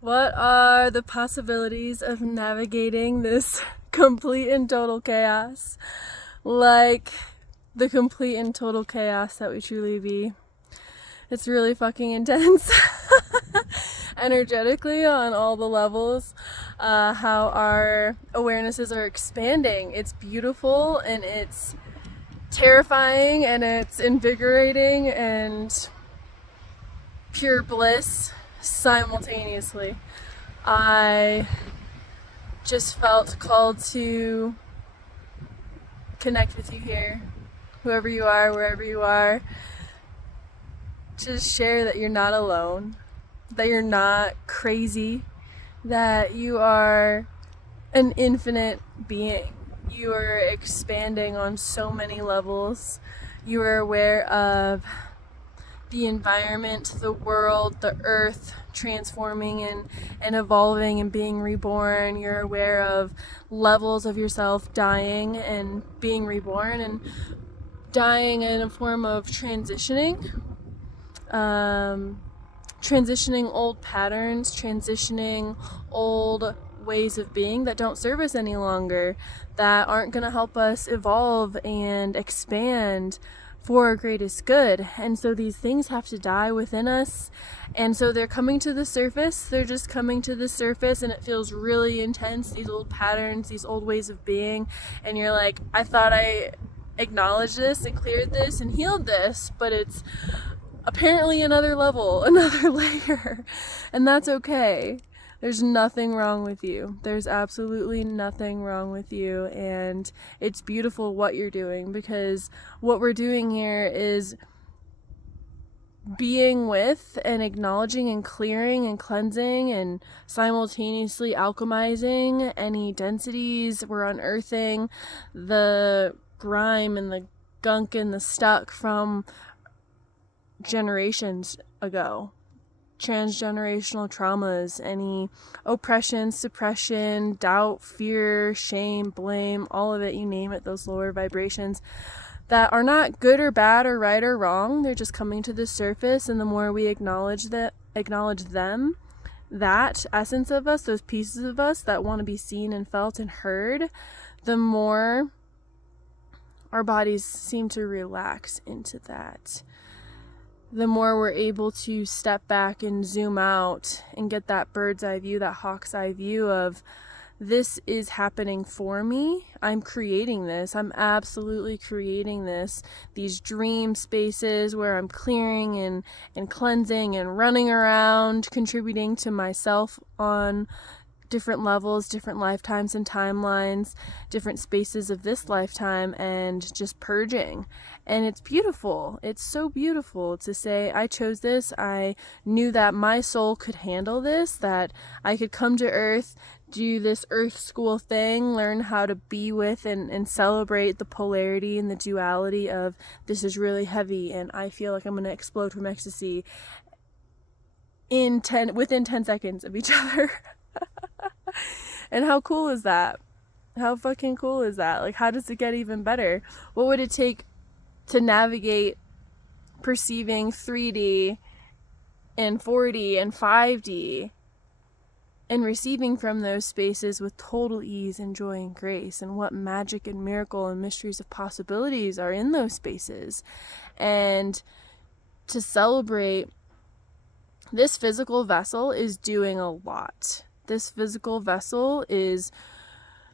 What are the possibilities of navigating this complete and total chaos? Like the complete and total chaos that we truly be. It's really fucking intense. Energetically on all the levels, how our awarenesses are expanding. It's beautiful and it's terrifying and it's invigorating and pure bliss simultaneously. I just felt called to connect with you here, whoever you are, wherever you are. Just share that you're not alone, that you're not crazy, that you are an infinite being. You are expanding on so many levels. You are aware of the environment, the world, the earth transforming and evolving and being reborn. You're aware of levels of yourself dying and being reborn and dying in a form of transitioning. Transitioning old patterns, transitioning old ways of being that don't serve us any longer, that aren't going to help us evolve and expand for our greatest good. And so these things have to die within us. And so they're coming to the surface. They're just coming to the surface, and it feels really intense, these old patterns, these old ways of being. And you're like, I thought I acknowledged this and cleared this and healed this, but it's apparently another level, another layer. And that's okay. There's nothing wrong with you. There's absolutely nothing wrong with you. And it's beautiful what you're doing, because what we're doing here is being with and acknowledging and clearing and cleansing and simultaneously alchemizing any densities. We're unearthing the grime and the gunk and the stuck from generations ago. Transgenerational traumas, any oppression, suppression, doubt, fear, shame, blame, all of it, you name it, those lower vibrations that are not good or bad or right or wrong. They're just coming to the surface, and the more we acknowledge them, that essence of us, those pieces of us that want to be seen and felt and heard, the more our bodies seem to relax into that. The more we're able to step back and zoom out and get that bird's eye view, that hawk's eye view of, this is happening for me. I'm creating this. I'm absolutely creating this. These dream spaces where I'm clearing and cleansing and running around, contributing to myself on different levels, different lifetimes and timelines, different spaces of this lifetime, and just purging. And it's beautiful. It's so beautiful to say, I chose this. I knew that my soul could handle this, that I could come to earth, do this earth school thing, learn how to be with and celebrate the polarity and the duality of, this is really heavy and I feel like I'm going to explode from ecstasy within 10 seconds of each other. And how cool is that? How fucking cool is that? Like, how does it get even better? What would it take to navigate perceiving 3D and 4D and 5D and receiving from those spaces with total ease and joy and grace? And what magic and miracle and mysteries of possibilities are in those spaces? And to celebrate, this physical vessel is doing a lot. This physical vessel is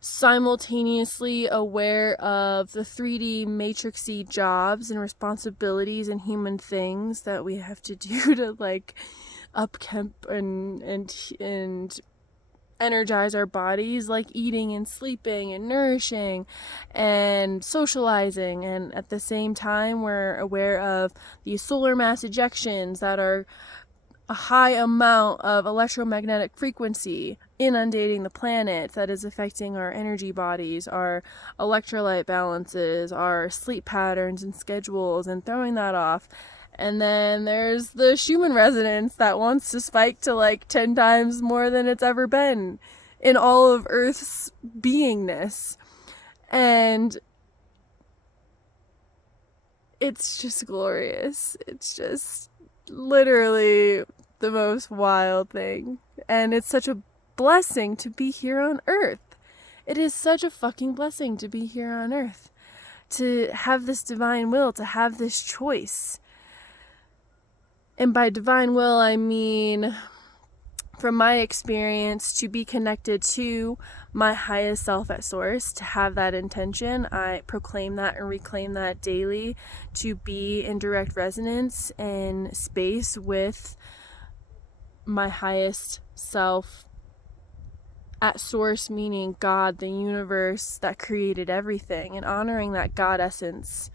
simultaneously aware of the 3D matrixy jobs and responsibilities and human things that we have to do to like upkeep and energize our bodies, like eating and sleeping and nourishing and socializing. And at the same time, we're aware of these solar mass ejections that are a high amount of electromagnetic frequency inundating the planet that is affecting our energy bodies, our electrolyte balances, our sleep patterns and schedules, and throwing that off. And then there's the Schumann resonance that wants to spike to like 10 times more than it's ever been in all of Earth's beingness. And it's just glorious. It's just literally the most wild thing And it's such a blessing to be here on earth. It is such a fucking blessing to be here on earth, to have this divine will, to have this choice. And by divine will, I mean, from my experience, to be connected to my highest self at source, to have that intention. I proclaim that and reclaim that daily, to be in direct resonance and space with my highest self at source, meaning God, the universe that created everything, and honoring that goddess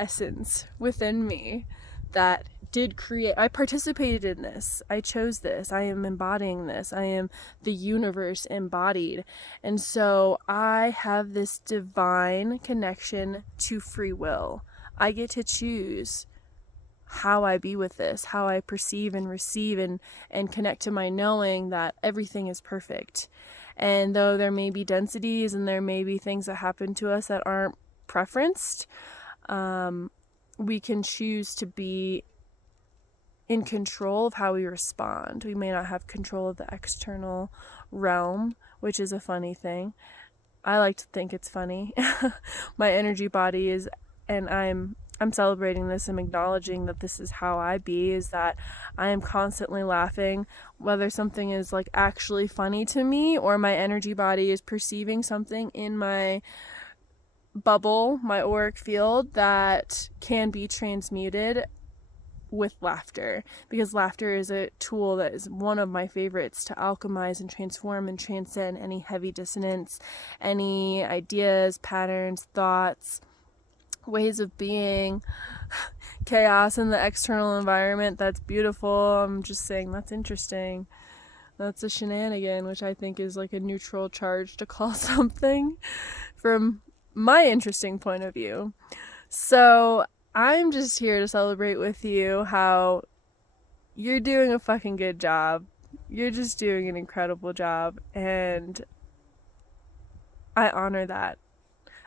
essence within me that did create. I participated in this. I chose this. I am embodying this. I am the universe embodied. And so I have this divine connection to free will. I get to choose how I be with this, how I perceive and receive and connect to my knowing that everything is perfect. And though there may be densities and there may be things that happen to us that aren't preferenced, we can choose to be in control of how we respond. We may not have control of the external realm, which is a funny thing. I like to think it's funny. My energy body is, and I'm celebrating this. I'm acknowledging that this is how I be, is that I am constantly laughing, whether something is like actually funny to me or my energy body is perceiving something in my bubble, my auric field, that can be transmuted with laughter, because laughter is a tool that is one of my favorites to alchemize and transform and transcend any heavy dissonance, any ideas, patterns, thoughts, ways of being, chaos in the external environment. That's beautiful. I'm just saying that's interesting. That's a shenanigan, which I think is like a neutral charge to call something from my interesting point of view. So I'm just here to celebrate with you how you're doing a fucking good job. You're just doing an incredible job, and I honor that.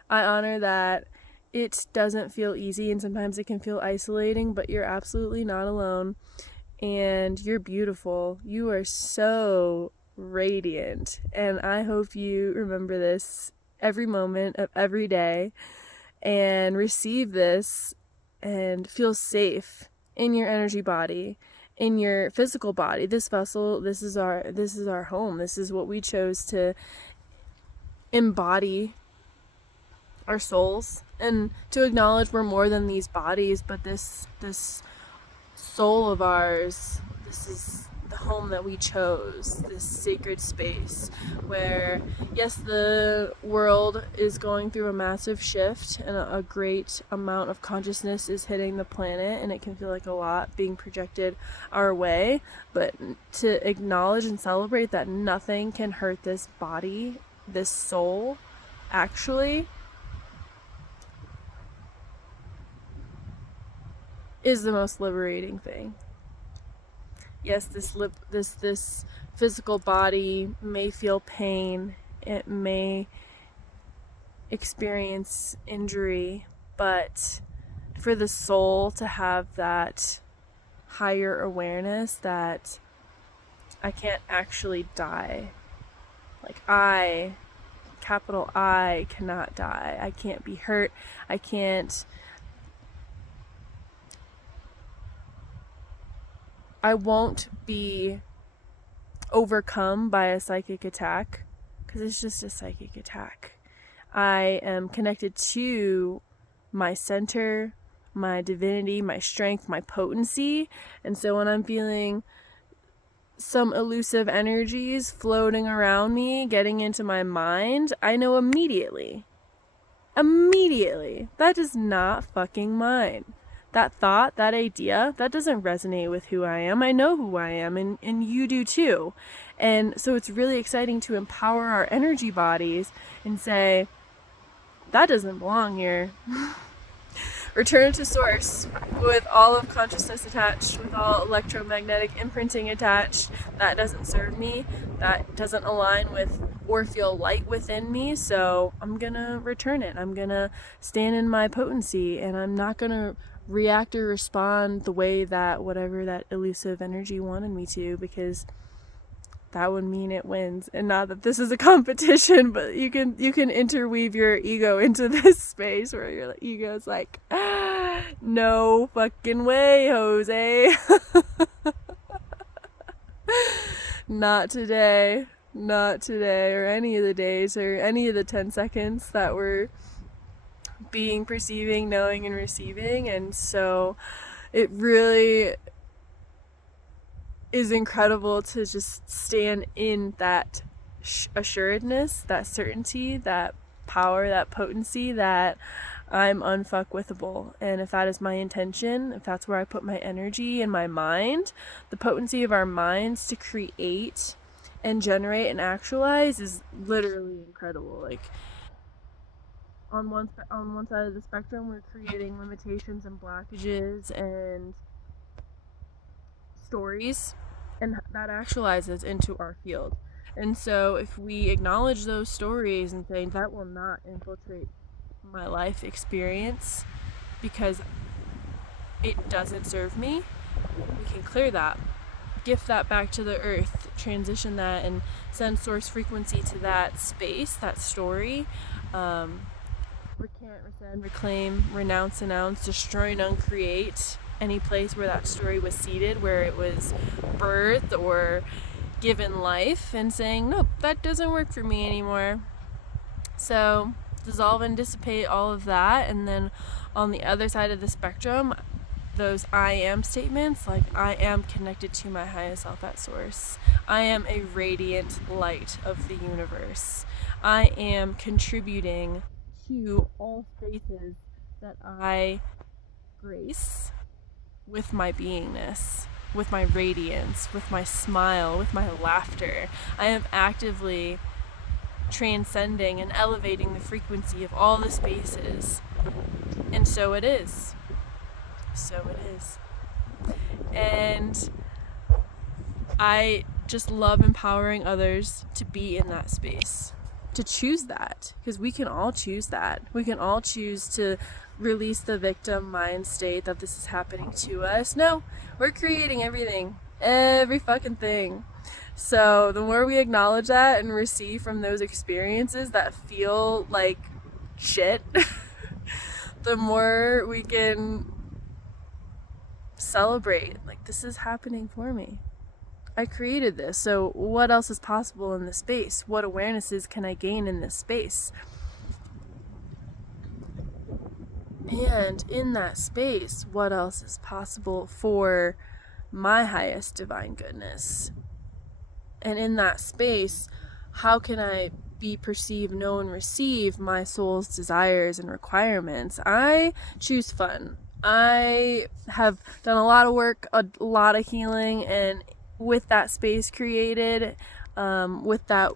I honor that it doesn't feel easy, and sometimes it can feel isolating, but you're absolutely not alone, and you're beautiful. You are so radiant, and I hope you remember this every moment of every day and receive this and feel safe in your energy body, in your physical body. This vessel, this is our home. This is what we chose to embody, our souls, and to acknowledge we're more than these bodies, but this soul of ours, this is the home that we chose, this sacred space where, yes, the world is going through a massive shift and a great amount of consciousness is hitting the planet, and it can feel like a lot being projected our way, but to acknowledge and celebrate that nothing can hurt this body, this soul, actually, is the most liberating thing. Yes, this physical body may feel pain, it may experience injury, but for the soul to have that higher awareness that I can't actually die. Like capital I, cannot die. I can't be hurt. I won't be overcome by a psychic attack, because it's just a psychic attack. I am connected to my center, my divinity, my strength, my potency. And so when I'm feeling some elusive energies floating around me, getting into my mind, I know immediately, that is not fucking mine. That thought, that idea, that doesn't resonate with who I am. I know who I am, and you do too. And so it's really exciting to empower our energy bodies and say, that doesn't belong here. Return to source with all of consciousness attached, with all electromagnetic imprinting attached. That doesn't serve me. That doesn't align with or feel light within me. So I'm gonna return it. I'm gonna stand in my potency, and I'm not gonna react or respond the way that whatever that elusive energy wanted me to, because that would mean it wins. And not that this is a competition, but you can interweave your ego into this space where your ego's like, no fucking way, Jose. Not today, or any of the days, or any of the 10 seconds that we're being, perceiving, knowing, and receiving. And so it really is incredible to just stand in that assuredness, that certainty, that power, that potency, that I'm unfuckwithable. And if that is my intention, if that's where I put my energy and my mind, the potency of our minds to create and generate and actualize is literally incredible. Like, on one side of the spectrum, we're creating limitations and blockages and stories, and that actualizes into our field. And so if we acknowledge those stories and say, that will not infiltrate my life experience because it doesn't serve me, we can clear that, gift that back to the earth, transition that, and send source frequency to that space, that story. Recant, rescind, reclaim, renounce, announce, destroy, and uncreate any place where that story was seated, where it was birthed or given life, and saying, nope, that doesn't work for me anymore. So dissolve and dissipate all of that. And then on the other side of the spectrum, those I am statements, like, I am connected to my highest self at source. I am a radiant light of the universe. I am contributing to all spaces that I grace with my beingness, with my radiance, with my smile, with my laughter. I am actively transcending and elevating the frequency of all the spaces. And so it is. So it is. And I just love empowering others to be in that space, to choose that, because we can all choose that. We can all choose to release the victim mind state that this is happening to us. No, we're creating everything, every fucking thing. So the more we acknowledge that and receive from those experiences that feel like shit, the more we can celebrate, like, this is happening for me. I created this, so what else is possible in this space? What awarenesses can I gain in this space? And in that space, what else is possible for my highest divine goodness? And in that space, how can I be, perceive, know, and receive my soul's desires and requirements? I choose fun. I have done a lot of work, a lot of healing, and with that space created, with that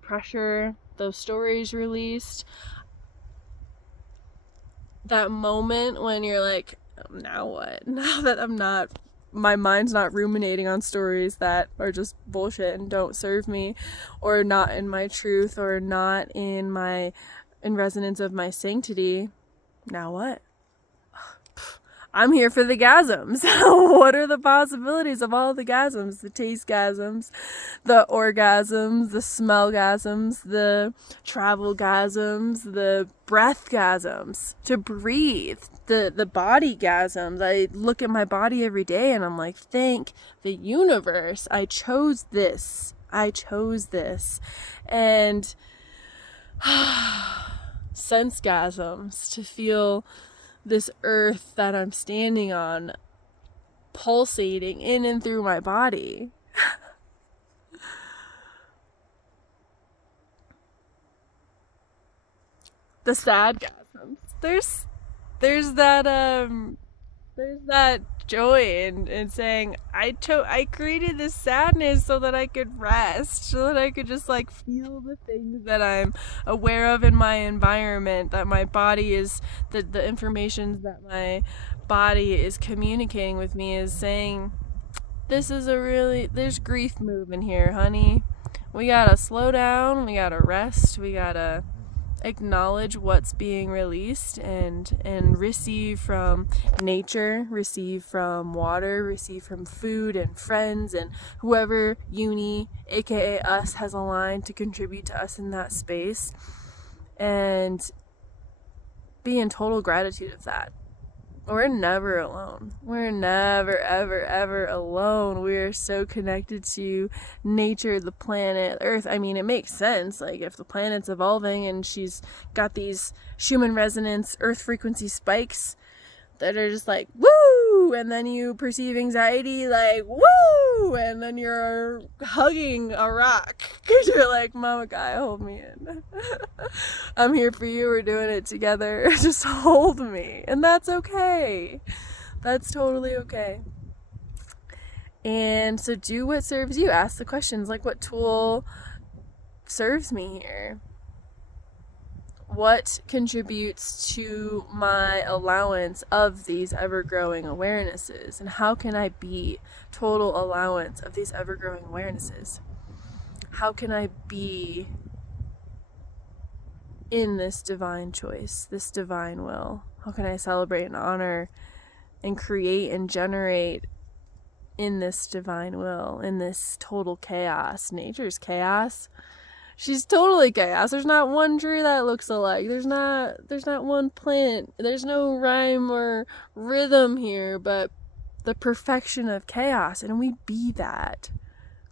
pressure, those stories released, that moment when you're like, now what? Now that my mind's not ruminating on stories that are just bullshit and don't serve me, or not in my truth, or not in resonance of my sanctity, now what? I'm here for the gasms. What are the possibilities of all the gasms? The taste gasms, the orgasms, the smell gasms, the travel gasms, the breath gasms, to breathe, the body gasms. I look at my body every day and I'm like, thank the universe. I chose this. And sense gasms, to feel this earth that I'm standing on pulsating in and through my body. The sad gasms. There's that joy in saying, I created this sadness so that I could rest, so that I could just like feel the things that I'm aware of in my environment, that my body is, the information that my body is communicating with me is saying, there's grief moving here, honey. We gotta slow down, we gotta rest, we gotta acknowledge what's being released and receive from nature, receive from water, receive from food and friends and whoever uni, aka us, has aligned to contribute to us in that space, and be in total gratitude of that. We're never alone. We're never, ever, ever alone. We are so connected to nature, the planet, Earth. I mean, it makes sense. Like, if the planet's evolving and she's got these Schumann resonance Earth frequency spikes that are just like, woo! And then you perceive anxiety like, woo! And then you're hugging a rock because you're like, Mama Guy, hold me in. I'm here for you. We're doing it together. Just hold me. And that's okay. That's totally okay. And so do what serves you. Ask the questions like, what tool serves me here? What contributes to my allowance of these ever-growing awarenesses? And how can I be total allowance of these ever-growing awarenesses? How can I be in this divine choice, this divine will? How can I celebrate and honor and create and generate in this divine will, in this total chaos? Nature's chaos. She's totally chaos. There's not one tree that looks alike. There's not one plant. There's no rhyme or rhythm here, but the perfection of chaos. And we be that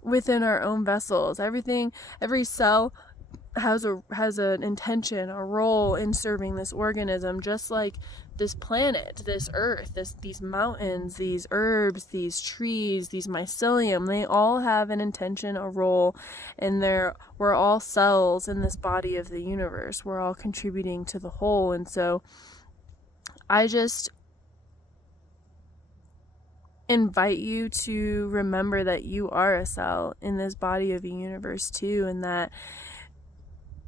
within our own vessels. Everything, every cell has an intention, a role in serving this organism, just like this planet, this earth, these mountains, these herbs, these trees, these mycelium. They all have an intention, a role, and we're all cells in this body of the universe. We're all contributing to the whole. And so I just invite you to remember that you are a cell in this body of the universe too, and that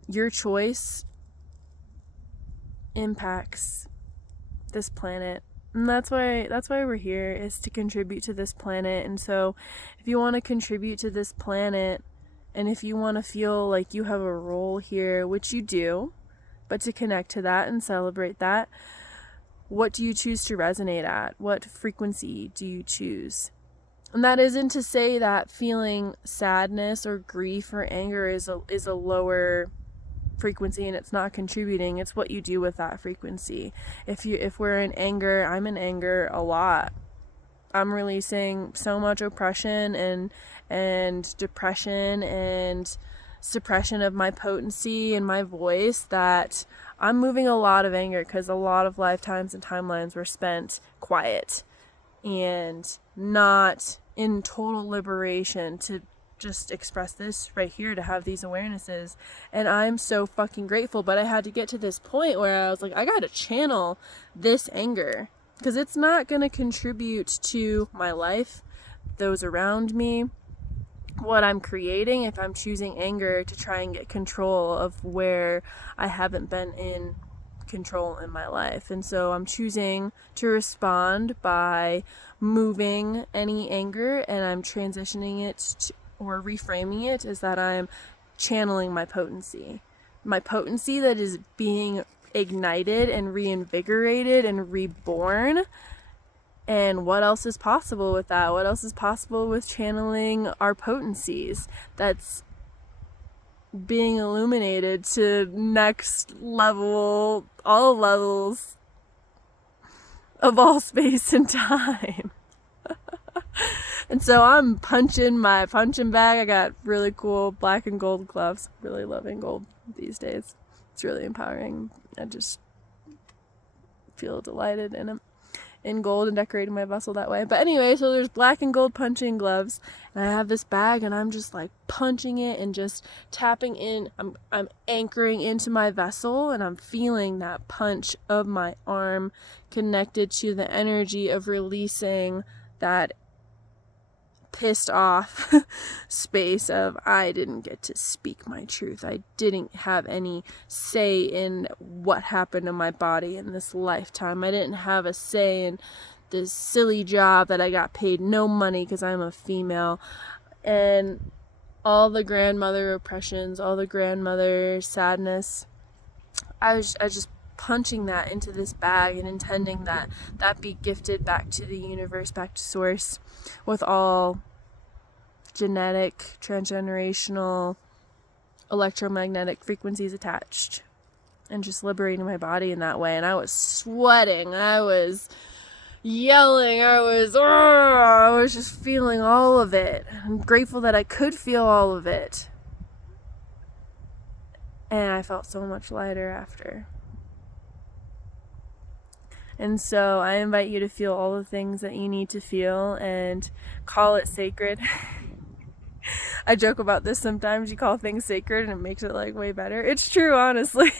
your choice impacts this planet. And that's why we're here, is to contribute to this planet. And so if you want to contribute to this planet, and if you want to feel like you have a role here, which you do, but to connect to that and celebrate that, what do you choose to resonate at? What frequency do you choose? And that isn't to say that feeling sadness or grief or anger is a lower frequency and it's not contributing. It's what you do with that frequency. If we're in anger, I'm in anger a lot. I'm releasing so much oppression and depression and suppression of my potency and my voice that I'm moving a lot of anger, because a lot of lifetimes and timelines were spent quiet and not in total liberation to just express this right here, to have these awarenesses. And I'm so fucking grateful, but I had to get to this point where I was like, I gotta channel this anger, because it's not gonna contribute to my life, those around me, what I'm creating, if I'm choosing anger to try and get control of where I haven't been in control in my life. And so I'm choosing to respond by moving any anger, and I'm transitioning it or reframing it as that I'm channeling my potency that is being ignited and reinvigorated and reborn. And what else is possible with that? What else is possible with channeling our potencies that's being illuminated to next level, all levels of all space and time? And so I'm punching my punching bag. I got really cool black and gold gloves. Really loving gold these days. It's really empowering. I just feel delighted in gold and decorating my vessel that way. But anyway, so there's black and gold punching gloves, and I have this bag, and I'm just like punching it and just tapping in. I'm anchoring into my vessel, and I'm feeling that punch of my arm connected to the energy of releasing that pissed off space of, I didn't get to speak my truth. I didn't have any say in what happened to my body in this lifetime. I didn't have a say in this silly job that I got paid no money because I'm a female. And all the grandmother oppressions, all the grandmother sadness I was just punching that into this bag and intending that that be gifted back to the universe, back to source, with all genetic, transgenerational, electromagnetic frequencies attached, and just liberating my body in that way. And I was sweating, I was yelling, I was just feeling all of it. I'm grateful that I could feel all of it. And I felt so much lighter after. And so I invite you to feel all the things that you need to feel and call it sacred. I joke about this sometimes. You call things sacred and it makes it like way better. It's true, honestly.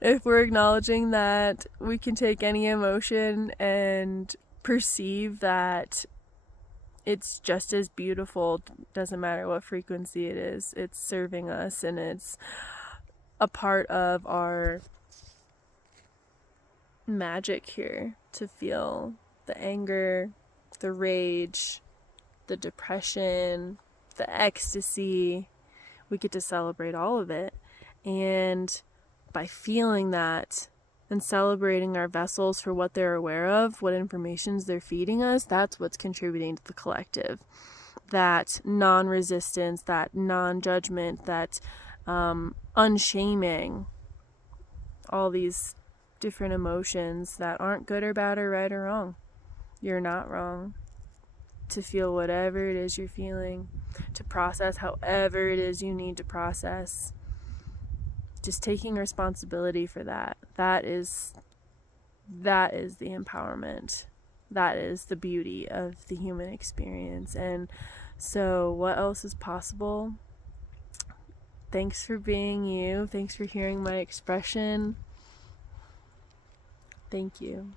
If we're acknowledging that we can take any emotion and perceive that it's just as beautiful, doesn't matter what frequency it is, it's serving us and it's a part of our magic here to feel the anger, the rage, the depression, the ecstasy. We get to celebrate all of it. And by feeling that and celebrating our vessels for what they're aware of, what informations they're feeding us, that's what's contributing to the collective. That non-resistance, that non-judgment, that unshaming, all these different emotions that aren't good or bad or right or wrong. You're not wrong to feel whatever it is you're feeling, to process however it is you need to process. Just taking responsibility for that. That is the empowerment. That is the beauty of the human experience. And so what else is possible? Thanks for being you. Thanks for hearing my expression. Thank you.